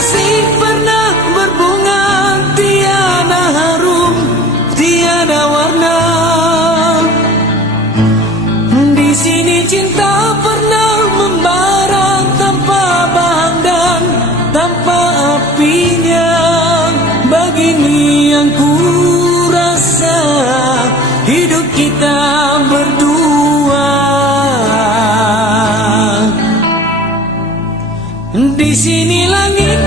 kasih pernah berbunga, tiada harum, tiada warna. Di sini cinta pernah membara tanpa bahan dan tanpa apinya. Begini yang ku rasa hidup kita berdua. Di sini langit